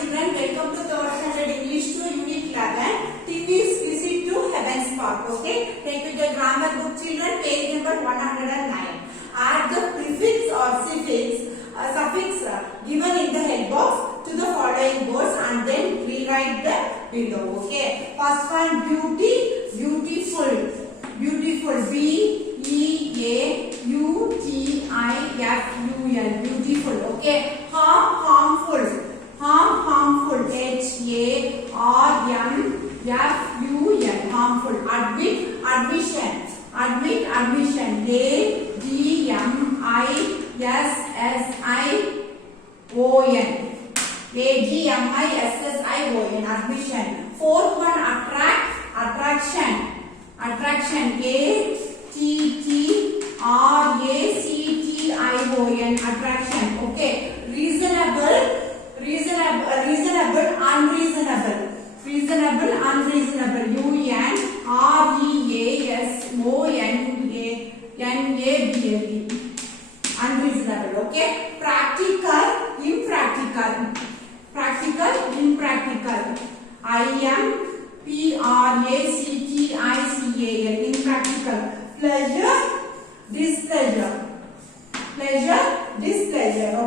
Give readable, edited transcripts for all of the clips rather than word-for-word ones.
children, welcome to third standard English 2 Unit 11. TV's visit to Heaven's Park. Okay, take with the grammar book, children, page number 109. Add the prefix or suffix given in the head box to the following words and then rewrite the below. Okay, first one, beauty, beautiful, beautiful, B-E-A-U-T-I-F-U-L, beautiful. Okay, harmful, harmful, H-A-R-M-F-U-L, harmful. Admission, A-D-M-I-S-S-I-O-N, A-D-M-I-S-S-I-O-N, admission. Fourth one, attraction, A-T-T-R-A-C-T-I-O-N, attraction. Okay, reasonable, unreasonable, U-N-R-E-A-S-O-N-A-N-A-B-L-E, unreasonable. Okay, practical, impractical, I-M-P-R-A-C-T-I-C-A-L, impractical. Pleasure, displeasure.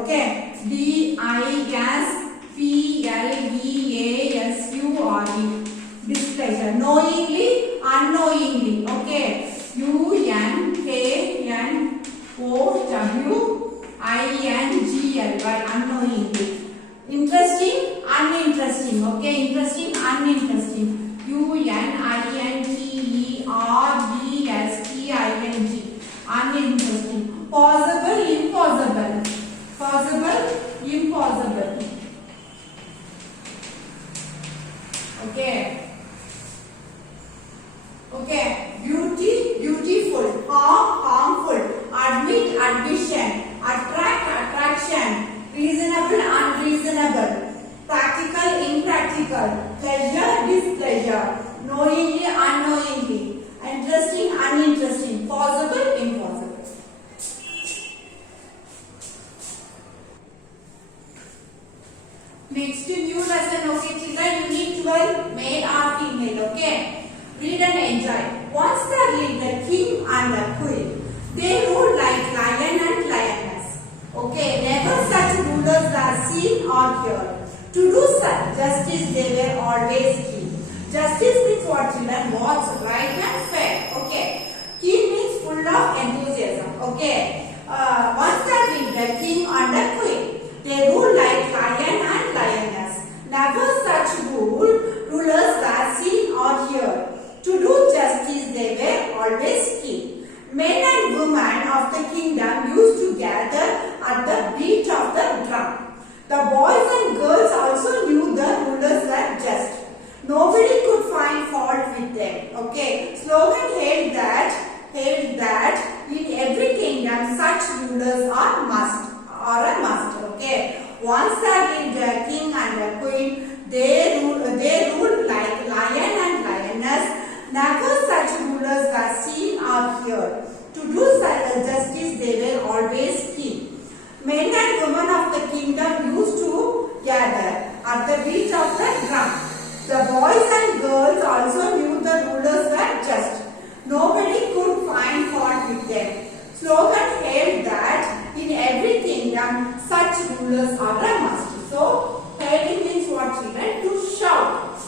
Okay, D-I-S-P-L-E-A-S-U-R-E, displeasure. Knowingly, unknowingly. Okay, U-N-K-N-O-W-I-N-G-L-Y, unknowingly. Interesting, uninteresting. Okay, interesting, uninteresting. U-N-I-N-T-E-R-E-S-T-I-N-G, uninteresting. Possible, impossible. Okay, beauty, beautiful, harmful, admission, attraction, reasonable, unreasonable, practical, impractical, pleasure, displeasure, knowingly, unknowingly, interesting, uninteresting, possible, impossible. Next new lesson, okay children, unit 12, male or female. Okay, read and enjoy. Once there lived the king and the queen. They ruled like lion and lioness. Okay, never such rulers were seen or heard. To do such justice they were always keen. Justice means what children? What's right and fair. Okay, keen means full of enthusiasm. Okay, once there lived the king and the queen. They ruled like lion and lioness. Never such rulers were seen or heard. To do justice they were always keen. Men and women of the kingdom used to gather at the beat of the drum. The boys and girls also knew the rulers were just. Nobody could find fault with them. Okay, slogan held that in every kingdom such rulers are a must. Okay, once there lived the king and the queen. They ruled like lion and lioness. Never such rulers were seen or heard. To do such justice they were always keen. Men and women of the kingdom used to gather at the beat of the drum. The boys and girls also knew the rulers were just. Nobody could find fault with them. Slogan held that in every kingdom such rulers are a must. So, hailing means what children? To shout.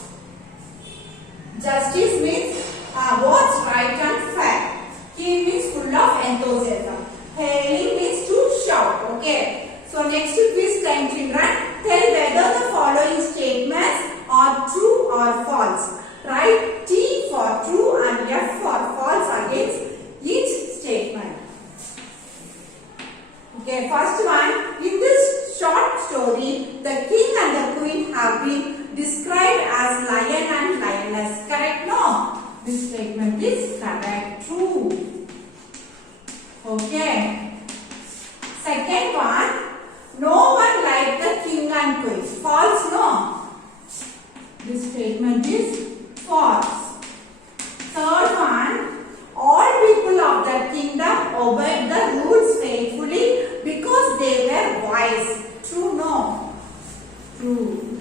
Justice means what's right and fair. Keen means full of enthusiasm. Hailing means to shout. Okay. So next quiz time children. Tell whether the following statements are true or false. Write T for true and F for false against each statement. Okay, first one. In this short story, the king and the queen have been described as lion and lioness. Correct? No? This statement is correct. True. Okay. Second one. No one liked the king and queen. False? No? This statement is false. Third one. All people of the kingdom obeyed the rules faithfully because they were wise. True? No? True.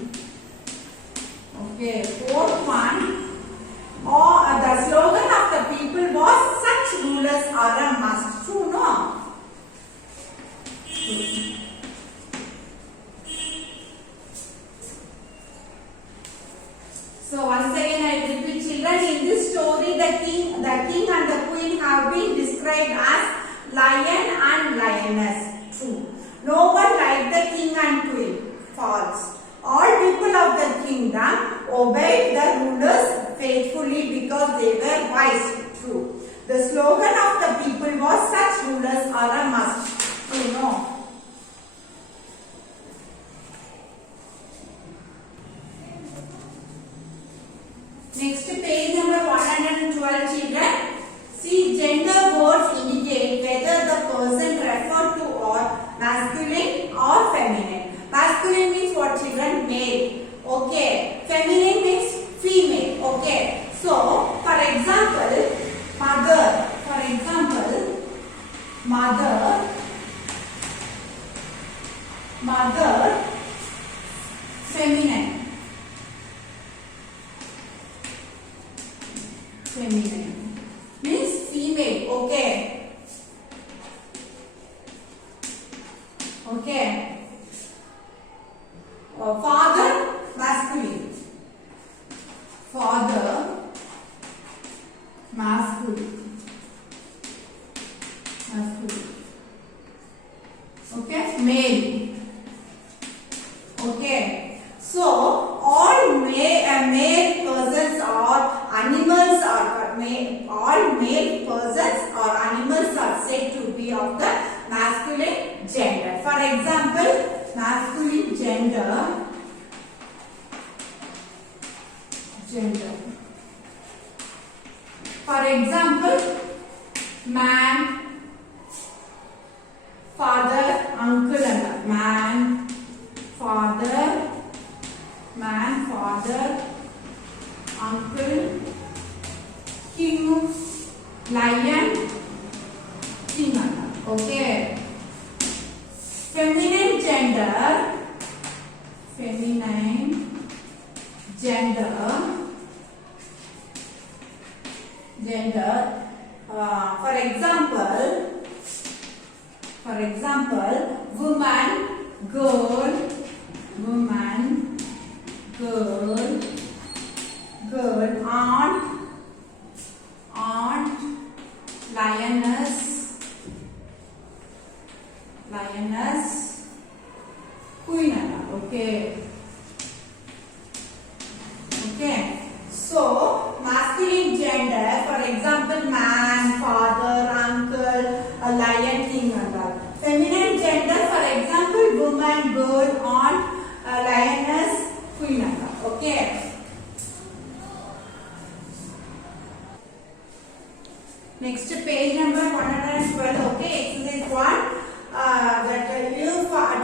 slogan of the people was such rulers are a must. You know. Next page number 112 children. See, gender words indicate whether the person referred to or masculine or feminine. Masculine means what children? Male. Okay. Feminine means female. Okay. So, for example, mother. For example, mother. Mother. Feminine. Feminine means female. Okay. Okay. Father, masculine. Father, masculine. Masculine. Okay. Male. Okay. So all male persons or animals are all male persons or animals are said to be of the masculine gender. For example, masculine gender. For example, man, father, uncle, and man, father, uncle, king, lion, king. Okay. Feminine gender. For example, woman, girl, aunt, lioness, queen. Okay. So masculine gender, for example, man, father, uncle, a lion, king, and all. Feminine gender, for example, woman, girl, aunt, lioness, queen, and all. Okay. Next page number 112. Okay, exercise 1.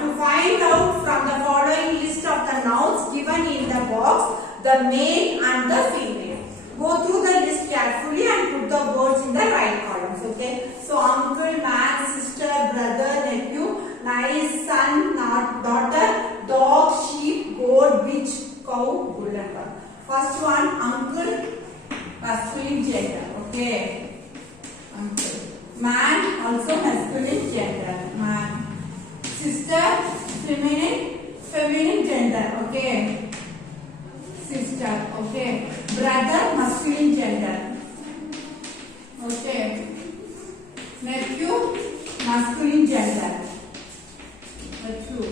To find out from the following list of the nouns given in the box, the male and the female. Go through the list carefully and put the words in the right columns. Okay. So uncle, man, sister, brother, nephew, nice, son, daughter, dog, sheep, goat, bitch, cow, bull, and dog. First one, uncle, masculine gender. Okay. Uncle. Man, also masculine gender. Man. Sister, feminine gender. Okay. Sister. Okay. Brother, masculine gender. Okay. Nephew, masculine gender. Nephew.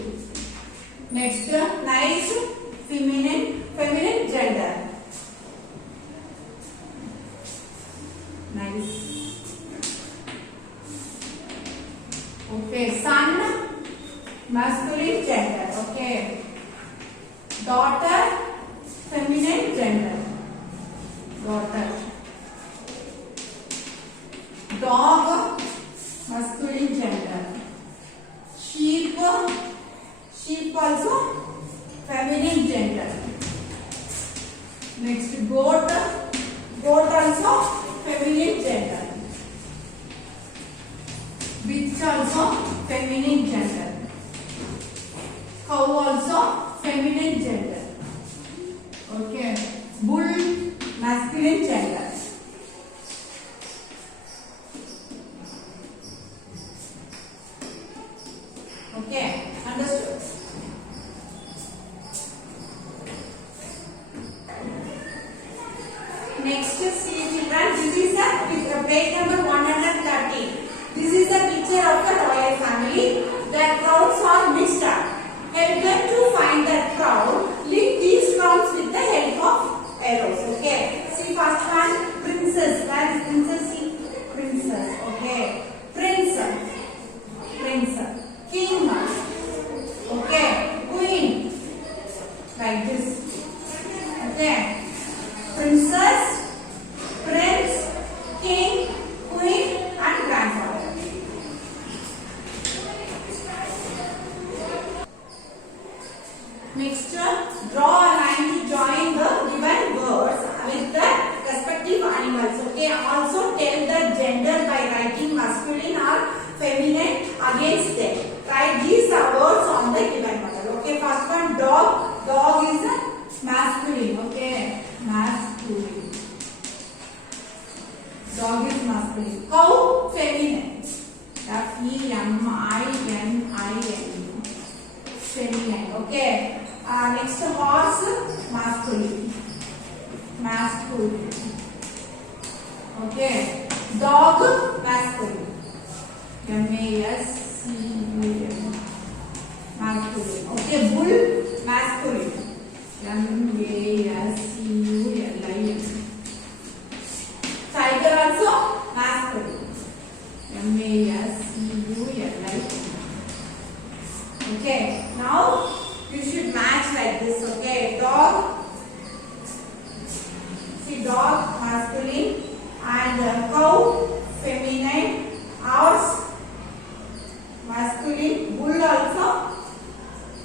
Next, nice, feminine gender. Nice. Okay, son, masculine gender. Okay. Daughter, feminine gender. Daughter. Dog, masculine gender. Sheep also feminine gender. Next, goat also feminine gender. Bitch also feminine gender. Cow also feminine gender. Okay. Bull, masculine gender. Okay, understood. Next, see children, this is a page number 130. This is a picture of the royal family. The crowds are mixed up. Help them to find the crowd. Link these crowds with the help of arrows. Okay. See first one, princess. Where is princess? See princess. Next, draw a line to join the given words with the respective animals. Okay. Also tell the gender by writing masculine or feminine against them. Write these words on the given model. Okay. First one, dog. Dog is masculine. Okay. Masculine. Dog is masculine. Cow, feminine. Feminine. Feminine. Okay. Next, horse, masculine. Masculine. Okay. Dog, masculine. MASCULIN. Masculine. Okay. Bull, masculine. MASCULIN. Tiger also masculine. MASCULIN. Okay. Now you should match like this. Okay. Dog. See, dog masculine and cow feminine. Horse masculine. Bull also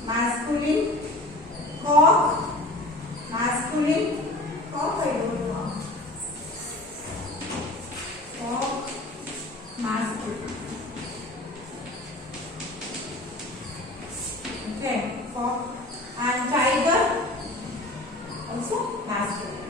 masculine. Cock masculine. Cock I don't know. Cock masculine. Okay, cock and tiger also masculine.